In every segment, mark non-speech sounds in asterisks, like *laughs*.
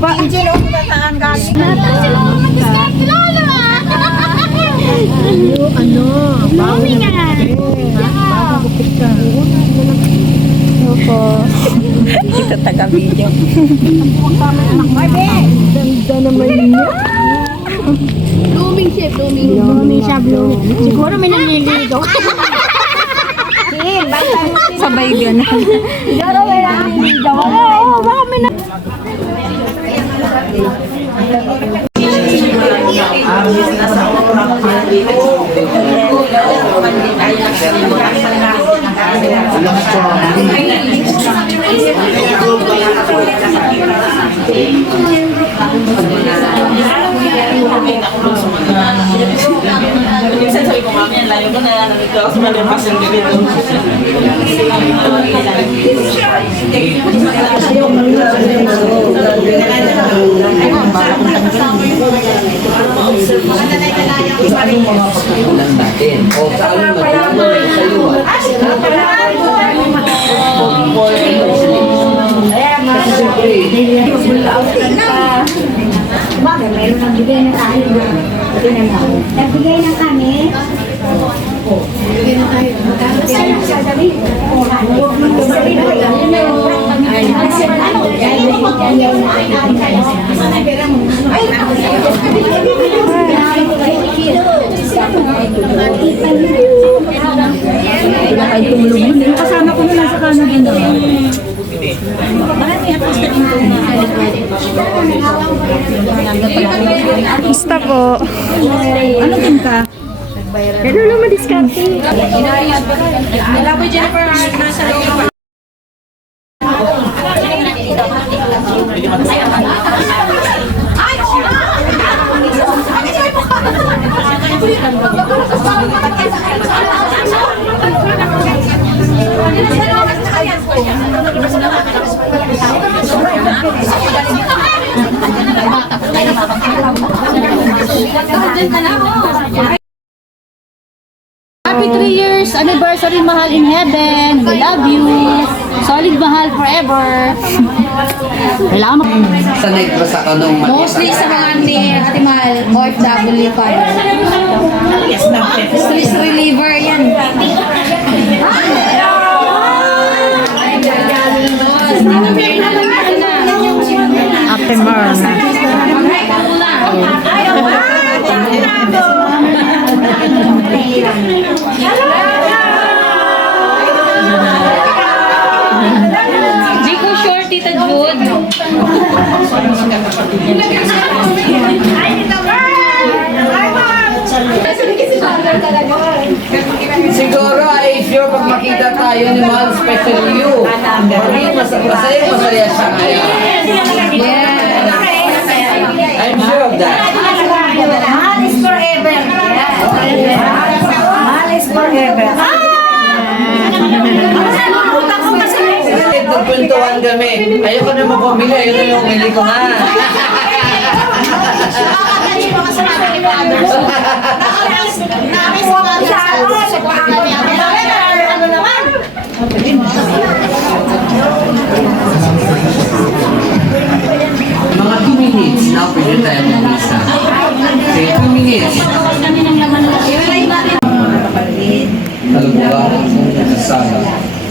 Makababa. Angel, oh, saan galing? Nata sila ako mag-discount. Lolo ah! Ano? Ano? Mami nga. Opo. Ito taga-video. Ganda naman niya. Blooming siya, blooming. Blooming siya, blooming. Siguro may nanliligaw. Sabay ganun. Siguro may nanliligaw. Oo, baka may na... Minsan na ako sa mga passenger dito. Ulan natin. O saan magulong sa iyo? Bakit? Meron nang bigay ng kanin. Nagbigay ng kanin? Bigay na tayo. Magkano tayo? Sabi. Huwag mo. Kasama ko na lang sa Canada. Artista po. Ano din ka? Pero naman diskarte. Happy Mahal in Heaven. We love you. Solid Mahal forever. Kailangan mag... Sa negros ako nung Mostly sa mga ni Ate Mahal, OFW pa. Stress reliever yan. Tayo ni Mal, especially you. Maging mas masaya, masaya siya ngayon. I'm sure of that. Mahal is forever. Mahal is forever. Kahit nagkwentuhan kami, ayoko na magbumili, ayun na yung umili ko nga. Mga minutes, now pwede tayo mag-isa. Okay, 2 minutes. Ang kasama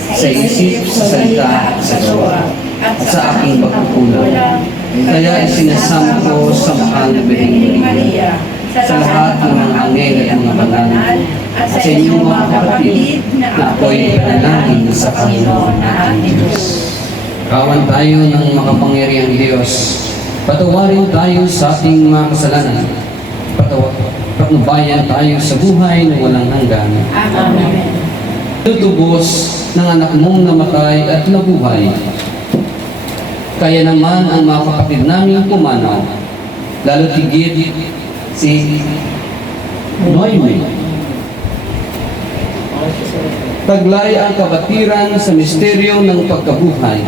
sa isip, sa salita, sa gawa, at sa aking pagkukulang. Kaya isinasama ko sa mahal na Birhing Maria, sa lahat ng mga angel at mga banal, at sa inyong mga kapatid na ako'y panalangin sa Panginoon na ating Diyos. Kawan tayo ng makapangyarihang Diyos. Patawarin tayo sa ating mga kasalanan. Patawa, patnubayan tayo sa buhay na walang hanggan. Tutubos ng anak mong namatay at nabuhay. Kaya naman ang mga kapatid namin pumanaw, lalo tigit si Noemi. Taglay ang kabatiran sa misteryo ng pagkabuhay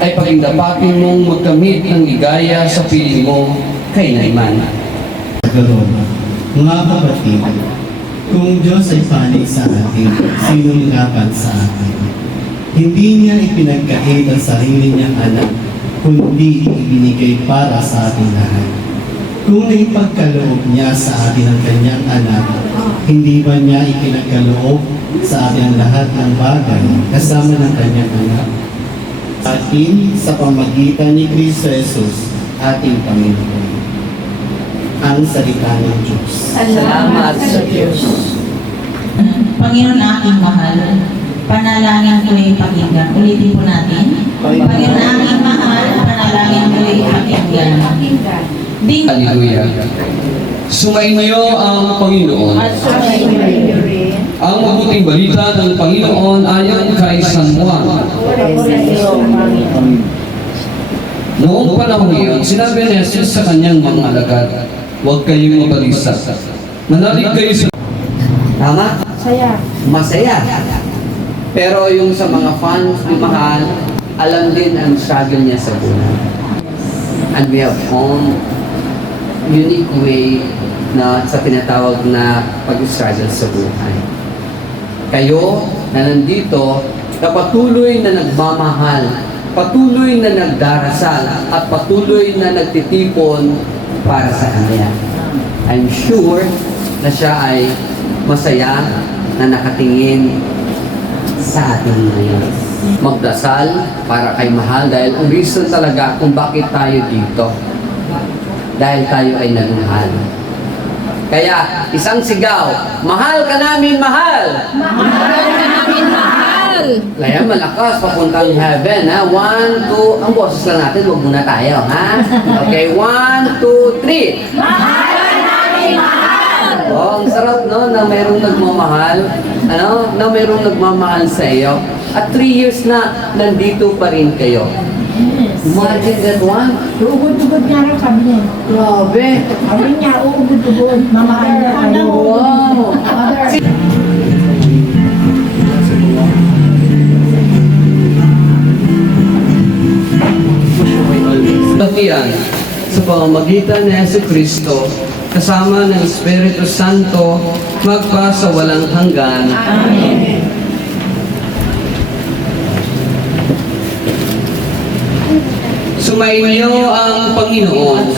ay pagindapatin mong magkamit ng ligaya sa piling mo kay Naiman. Karoon, mga kapatid, kung Diyos ay panig sa atin, sinong laban sa atin? Hindi niya ipinagkahit ang sarili niyang anak, kundi ibinigay para sa ating lahat. Kung naipagkaloob niya sa atin ang kanyang anak, hindi ba niya ikinagkaloob sa atin lahat ng bagay kasama ng kanyang anak? Atin sa pamagitan ni Kristo Jesus, ating Panginoon. Ang salita ng Diyos. Salamat sa Diyos. Panginoon aking mahal, panalangin ko ay pakinggan. Ulitin po natin. Panginoon aking mahal, panalangin ko ay pakinggan. Ding Hallelujah. Sumainyo ang Panginoon. Ang mabuting balita ng Panginoon ayon kay San Juan. Noong panahon iyon, sinabi ni Jesus sa kanyang mga alagad, Huwag kayong mabalisa. Manalig kayo sa... Tama? Saya. Masaya. Pero yung sa mga fans ni Mahal, alam din ang struggle niya sa buhay. And we have found unique way na sa tinatawag na pag-struggle sa buhay. Kayo na nandito, na patuloy na nagmamahal, patuloy na nagdarasal, at patuloy na nagtitipon para sa Kanya. I'm sure na siya ay masaya na nakatingin sa atin ngayon. Magdasal para kay Mahal dahil ang reason talaga kung bakit tayo dito. Dahil tayo ay nagmahal. Kaya, isang sigaw, Mahal ka namin, mahal! Kaya malakas, papuntang heaven, ha? One, two, ang boses lang natin, huwag muna tayo, ha? Okay, one, two, three. Oh, ang sarap, no, na mayroong nagmamahal, ano, na mayroong nagmamahal sa iyo. At three years na, nandito pa rin kayo. Imagine that one. Ugod-ugod niya rin sabi niya. Grabe. Sabi niya, ugod-ugod. Mamahal niya kayo. Wow. Mother. Batian sa pamamagitan ni Yesu Kristo kasama ng Espiritu Santo magpa sa walang hanggan. Amen. Sumainyo ang Panginoon.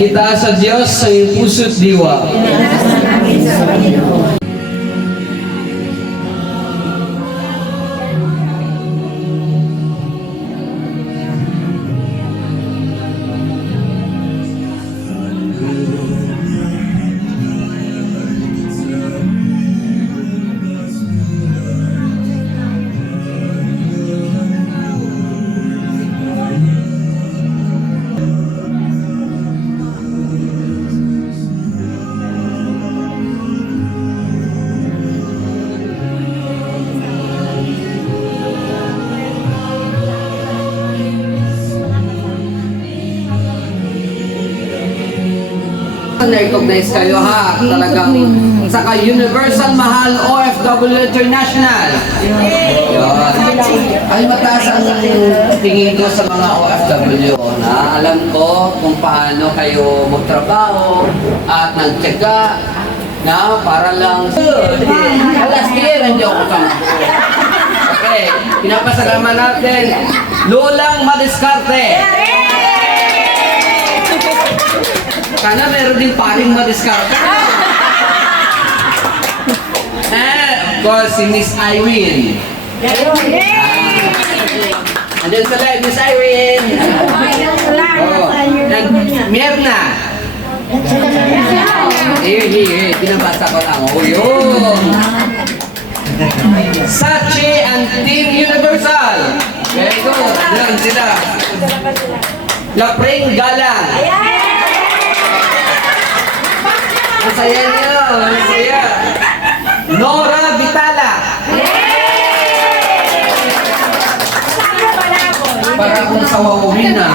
Itaas sa Diyos sa iyong puso't diwa. Na-recognize kayo ha, talagang saka Universal Mahal OFW International. Yun. Ay mataas ang tingin ko sa mga OFW na alam ko kung paano kayo magtrabaho at nagtyaga na para lang Last year, hindi ako kama. Okay, pinapasalamat natin Lolang Madiskarte. Sana meron din paring madiskarte. eh, of course, si Miss Irene. Ah. Andyan sa live, Miss Irene. Oh. And Mirna. Here, here, here. Binabasa ko lang. Oh, yun. Sachi and Team Universal. Very good. Yan sila. Lapring Galang. Ang saya niyo, saya. Nora Vitala. Para akong sawawin na.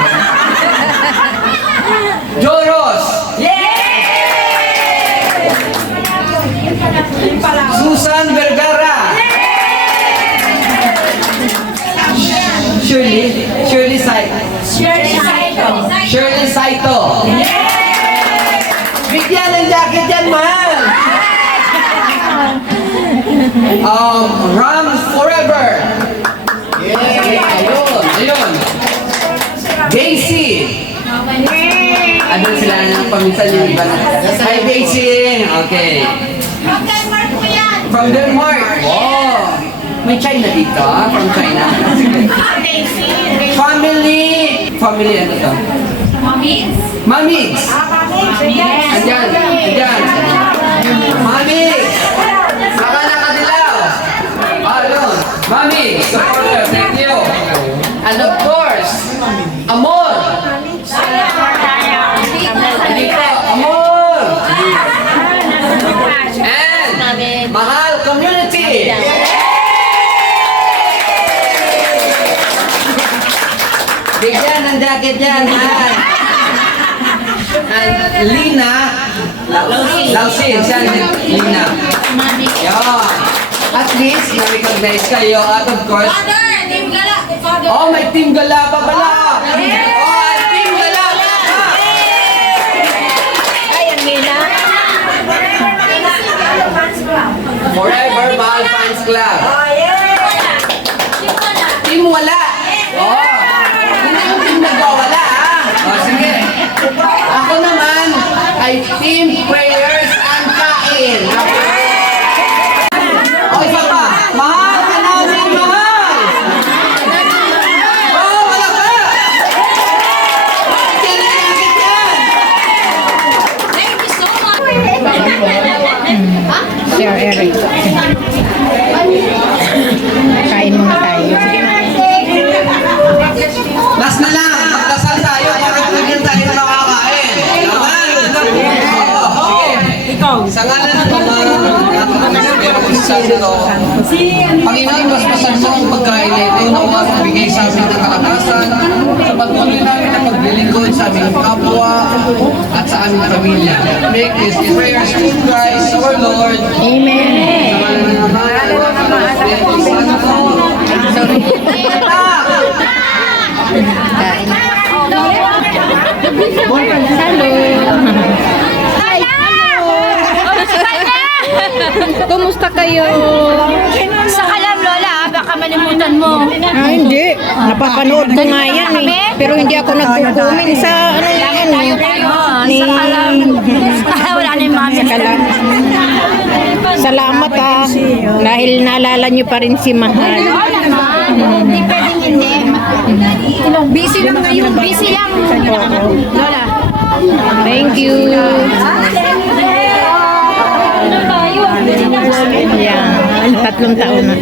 Joros. Susan Vergara. Ng jacket yan, mahal. Um, Ram Forever. Okay, ayun, ayun. Daisy. Ano sila ng paminsan yung iba na? Hi, Daisy. Okay. From Denmark. Wow. May China dito, ah? From China. Sige. Family. Family ano to? Mamigs. Andyan, andyan. Mamigs. Saka nakadilaw. Ah, yun. Mamigs. Supporter, thank you. And of course, Amor. Dito, Amor. And Mahal Community. Bigyan ng jacket yan, ha? And Lina, Lausin, siya, Lina. Yan. At least, na-recognize kayo. At of course, oh, may Team Gala pa pala. Oh, Team Gala. Forever Mahal Fans Club. Team Wala. Oh, hindi yung team nagwawala, ha? Oh, sige. Ako naman ay Team Prayers and Kain. Oh, isa pa. Mahal ka namin, mahal. Oh, wala ka. Yan, yan, yan, yan. Sir Eric. Kain muna tayo. Last na lang, magdasal tayo para bigyan tayo ng makakain. Tama? Oo, sige. Sa ngalan ng Ama, at ng Espiritu Santo, Panginoon, basbasan mo ang pagkain na ito na umas bigay sa amin ng kalakasan sa patuloy namin na paglilingkod sa aming kapwa at sa aming pamilya. Make this prayers to Christ our Lord. Amen. Sa ngalan ng Ama, at ng Espiritu Santo, sa Kain. Kumusta kayo? Sa kalam, Lola, ah, baka malimutan mo. Ah, hindi. Napapanood ko nga yan eh. Pero hindi ako nagkukumin sa ano yan eh. Ni... *laughs* Wala na yung kalam. Salamat ah. Dahil naalala niyo pa rin si Mahal. Hindi pwedeng hindi. Busy lang ngayon. Busy lang. Lola. Thank you. Yan. Tatlong taon na.